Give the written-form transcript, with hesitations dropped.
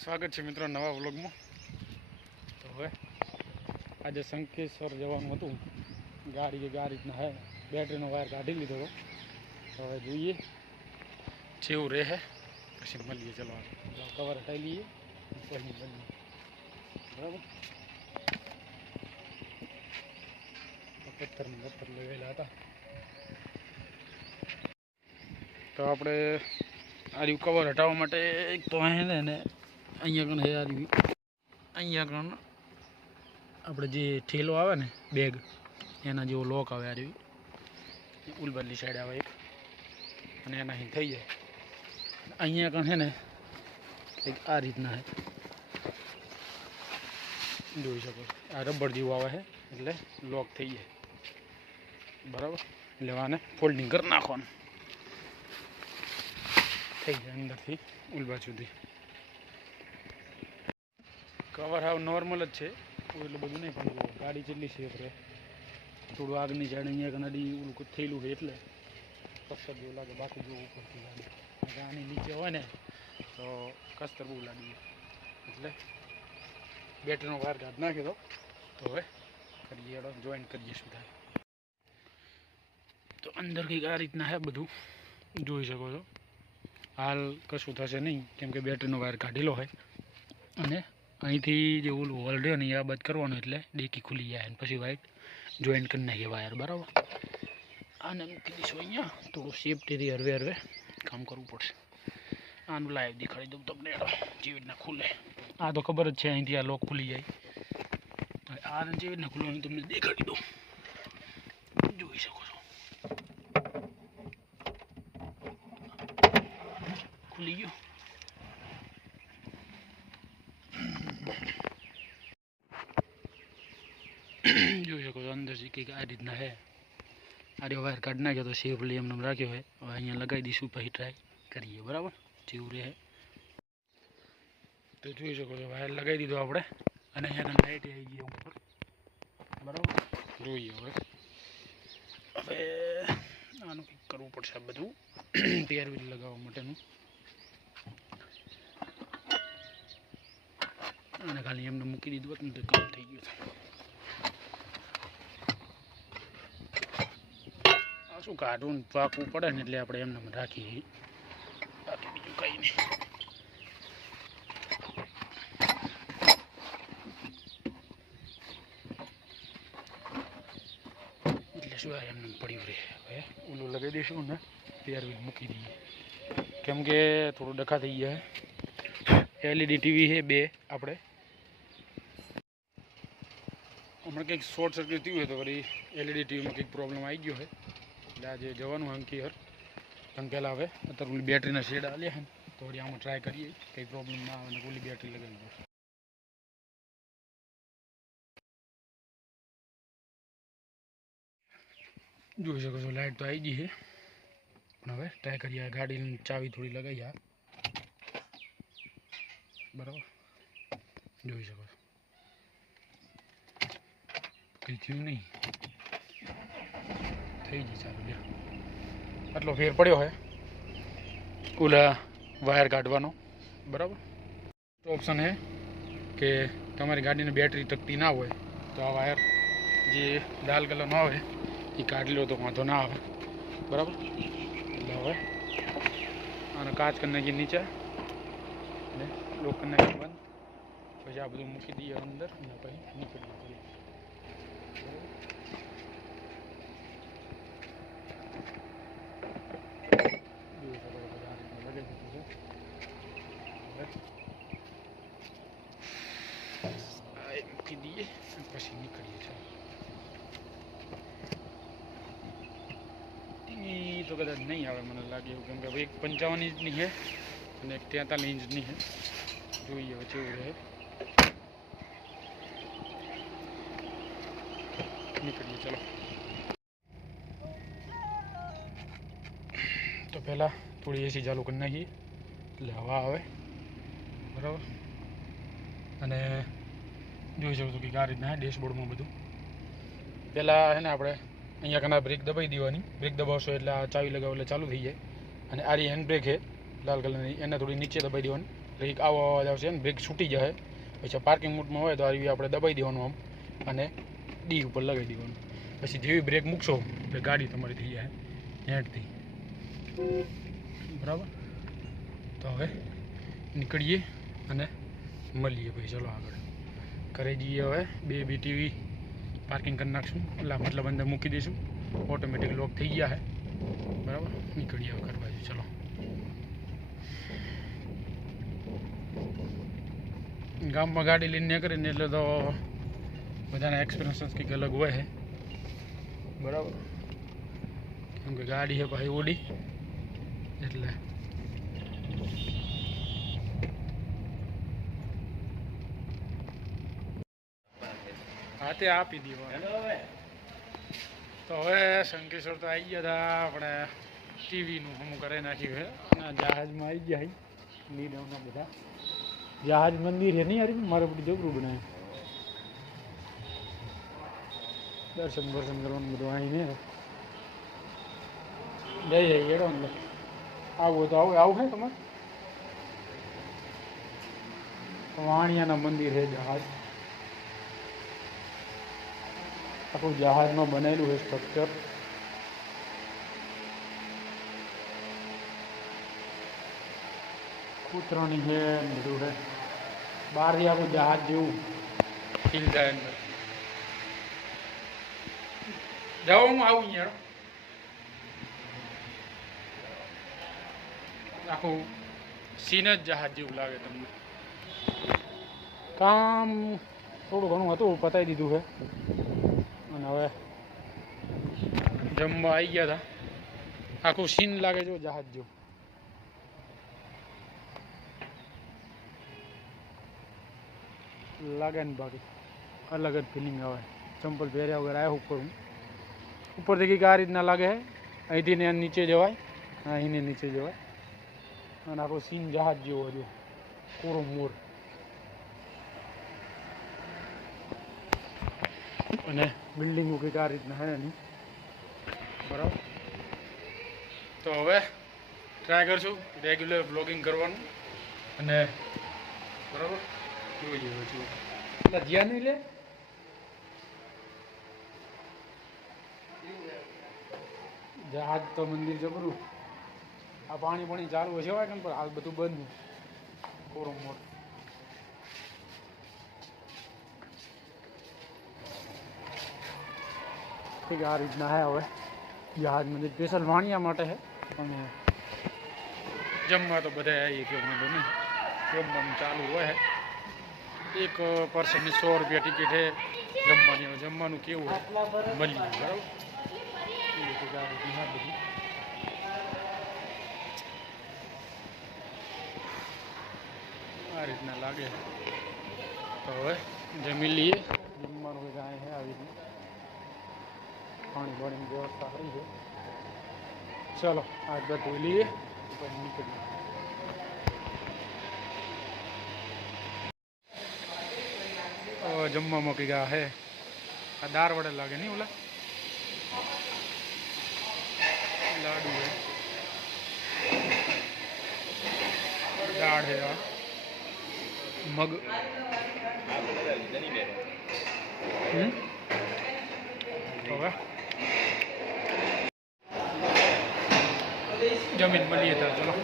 સ્વાગત છે મિત્રો નવા વ્લોગમાં। તો હવે આજે શંકેશ્વર જવાનું હતું, ગાડી રીતના હે, બેટરીનો વાયર કાઢી લીધો હતો। તો હવે જોઈએ જેવું રહે પછી મળીએ। ચલો કવર હટાવી લઈએ પછી મળીએ, બરાબર। પથ્થર લગાવેલા હતા તો આપણે આ કવર હટાવવા માટે એક તો હે ને અહીંયા કણ હે અહીંયા કણ આપણે જે ઠેલો આવે ને બેગ એના જેવો લોક આવે આ રહ્યું, ઉલબરલી સાઈડ આવે એક, અને એના અહીં થઈ જાય। અહીંયા કણ હે ને કંઈક આ રીતના હે, જોઈ શકો આ રબર જેવું આવે છે એટલે લોક થઈ જાય, બરાબર। એટલે આને ફોલ્ડિંગ કરી નાખવાનું, થઈ જાય અંદરથી ઉલબા સુધી। કવર હાવ નોર્મલ જ છે, એટલું બધું નહીં, પણ ગાડી જેટલી સેફ રહે। થોડું આગની સાઈડ અહીંયા કનાડી ઓલું થયેલું છે એટલે કસ્તર જેવું લાગે, બાકી જેવું ઉપરથી લાગે। આની નીચે હોય ને તો કસ્તર બહુ લાગી, એટલે બેટરીનો વાયર કાઢ નાખી દો। તો હવે કરીએ જોઈન્ટ કરીએ શું થાય। તો અંદર કંઈક આ રીતના હે, બધું જોઈ શકો છો। હાલ કશું થશે નહીં કેમ કે બેટરીનો વાયર કાઢેલો હોય, અને અહીંથી જે ઓલું હોલ રહ્યો ને એ આ બાદ કરવાનું એટલે ડેકી ખુલી જાય, અને પછી વાઇટ જોઈન્ટ કરી નાખીએ વાયર, બરાબર। આને મૂકી દઈશું અહીંયા, થોડું સેફટીથી હરવે કામ કરવું પડશે। આનું લાઈવ દેખાડી દઉં તમને જેવી રીતના ખુલે। આ તો ખબર જ છે અહીંથી આ લોક ખુલી જાય, આને જેવી રીતના ખુલવાનું તમને દેખાડી દઉં, જોઈ શકો છો ખુલી ગયું। જોઈ શકો છો અંદરથી કંઈક આ રીતના હે। આડે વાયર કાઢી નાખ્યો તો સેફલી એમને રાખ્યો હોય। હવે અહીંયા લગાવી દઈશું પછી ટ્રાય કરીએ, બરાબર જેવું રહે। તો જોઈ શકો છો વાયર લગાવી દીધો આપણે, અને અહીંયા લાઇટ આવી ગઈ ઉપર, બરાબર। જોઈએ હવે આનું કંઈક કરવું પડશે આ બધું પેરવીલ લગાવવા માટેનું, અને ખાલી એમને મૂકી દીધું હતું તો કામ થઈ ગયું હતું। આ શું કાઢવું પાકવું પડે ને એટલે આપણે એમને રાખીએ, બાકી બીજું કંઈ નહીં। એટલે શું એમને પડ્યું રહે। હવે ઓલું લગાવી દઈશું ને પેરવીલ મૂકી દઈએ, કેમ કે થોડું ડખા થઈ ગયા છે। LED ટીવી છે બે આપણે, હમણાં કંઈક શોર્ટ સર્કિટ થયું હોય તો વળી LED ટીવીમાં કંઈક પ્રોબ્લેમ આવી ગયો હોય, એટલે આજે જવાનું અંકિયર। પણ પહેલાં હવે અત્યારે ઓલી બેટરીના શેડ આલ્યા છે ને તો વળી આમાં ટ્રાય કરીએ કંઈ પ્રોબ્લેમ ના આવે, ને ઓલી બેટરી લગાવી દઉં। જોઈ શકો છો લાઇટ તો આવી ગઈ છે, પણ હવે ટ્રાય કરીએ। ગાડીની ચાવી થોડી લગાવી આ, બરાબર જોઈ શકો છો કંઈ થયું નહીં, થઈ ગઈ ચાલુ। લે આટલો ફેર પડ્યો હોય ઓલા વાયર કાઢવાનો, બરાબર। તો ઓપ્શન છે કે તમારી ગાડીની બેટરી તકતી ના હોય તો આ વાયર જે લાલ કલરનો આવે એ કાઢી લો તો વાંધો ના આવે, બરાબર। એટલે હવે આને કાચ કરી નાખીએ નીચે, અને લોક કરી નાખીએ બંધ, પછી આ બધું મૂકી દઈએ અંદર, અને પછી નીકળીએ કરીએ, મૂકી દઈએ પછી નીકળીએ છીએ। તો કદાચ નહીં આવે મને લાગે એવું, કેમ કે એક 55 ઇંચની છે અને એક 43 ઇંચની છે। જોઈએ હવે કેવું રહે, નીકળીએ ચલો। તો પહેલાં થોડી AC ચાલુ કરી નાખીએ એટલે હવા આવે, બરાબર। અને જોઈ શકો છો કે આ રીતના ડેશબોર્ડમાં બધું પહેલાં છે ને આપણે અહીંયા કના બ્રેક દબાવી દેવાની, બ્રેક દબાવશો એટલે આ ચાવી લગાવો એટલે ચાલુ થઈ જાય। અને આ હેન્ડ બ્રેક છે લાલ કલરની, એને થોડી નીચે દબાવી દેવાની બ્રેક આવો અવાજ આવશે ને બ્રેક છૂટી જાય. પછી પાર્કિંગ મોડમાં હોય તો આ આપણે દબાઈ દેવાનું આમ અને ડી ઉપર લગાવી દેવાનું. પછી જેવી બ્રેક મૂકશો એટલે ગાડી તમારી થઈ જાય હેન્ડથી. બરાબર, તો હવે નીકળીએ અને મળીએ ભાઈ. ચલો આગળ કરી જઈએ. હવે બે ટીવી પાર્કિંગ કરી નાખશું, એટલે મતલબ અંદર મૂકી દઈશું. ઓટોમેટિક લોક થઈ ગયા છે. બરાબર, નીકળીએ હવે કરવા જોઈએ. ચલો, ગામમાં ગાડી લઈને નીકળીને એટલે તો બધાના એક્સપિરિયન્સ કંઈક અલગ હોય છે. બરાબર, કેમ કે ગાડી છે ભાઈ ઓડી એટલે હા તે આપી દીધો. તો હવે શંકેશ્વર તો આવી ગયા હતા આપણે ટીવીનું હમું કરી નાખ્યું છે. અને જહાજમાં આવી ગયા નીરવના બધા જહાજ મંદિર છે નહીં યાર, મારે બધું જબરું બનાવ્યું. દર્શન કરવાનું બધું આવીને જઈ એડો ને આવું તો આવું છે તમારે. વાણિયાના મંદિર છે, જહાજ આખું જહાજમાં બનેલું છે સ્ટ્રક્ચર. કૂતરાની છે બધું છે. બહારથી આખું જહાજ જેવું ફીલ થાય અંદર. જાઓ હું આવું અહીંયા. આખું સીન જ જહાજ જેવું લાગે તમને. કામ થોડું ઘણું હતું, પતાવી દીધું છે. અને હવે જમવા આવી ગયા હતા. આખું સીન લાગે જો જહાજ જેવું લાગે ને. બાકી અલગ જ ફિલિંગ આવે. ચંપલ પહેર્યા વગર આવ્યા ઉપર. હું ઉપરથી કંઈક આ રીતના લાગે છે. અહીંથી ને નીચે જવાય, અહીંને નીચે જવાય. અને આખું સીન જહાજ જેવો હજુ કોરો મોર. અને બિલ્ડિંગો કંઈક આ રીતના હે નહીં. બરાબર, તો હવે ટ્રાય કરશું રેગ્યુલર બ્લોગિંગ કરવાનું. અને બરાબર જોઈએ છું એટલે ધ્યાન નહીં લે. જહાજ તો મંદિર જબરું. આ પાણી ચાલુ હશે હોય કેમ, પણ હાલ બધું બંધ. કોરો મોર ઠીક આ રીતના હે. હવે જહાજ મંદિર સ્પેશિયલ વાણિયા માટે છે. પણ જમવા તો બધા આવીએ કે વાંધો નહીં, જમવાનું ચાલુ હોય. એક પર્સનની 100 રૂપિયા ટિકિટ છે જમવાની. જમવાનું કેવું હોય મળીએ. બરાબર, આ રીતના લાગે. તો હવે જમી લઈએ. જમવાનું કંઈક આ છે આવી રીતના. પાણી પાણીની વ્યવસ્થા કરી છે. ચલો આજ બધું લઈએ પછી નીકળીએ. જમવામાં કંઈક આ હે. આ દાળ વડે લાગે નહીં, ઓલા લાડુ હે, દાળ હે, આ મગ. હવે જમીન મળીએ ત્યાં. ચલો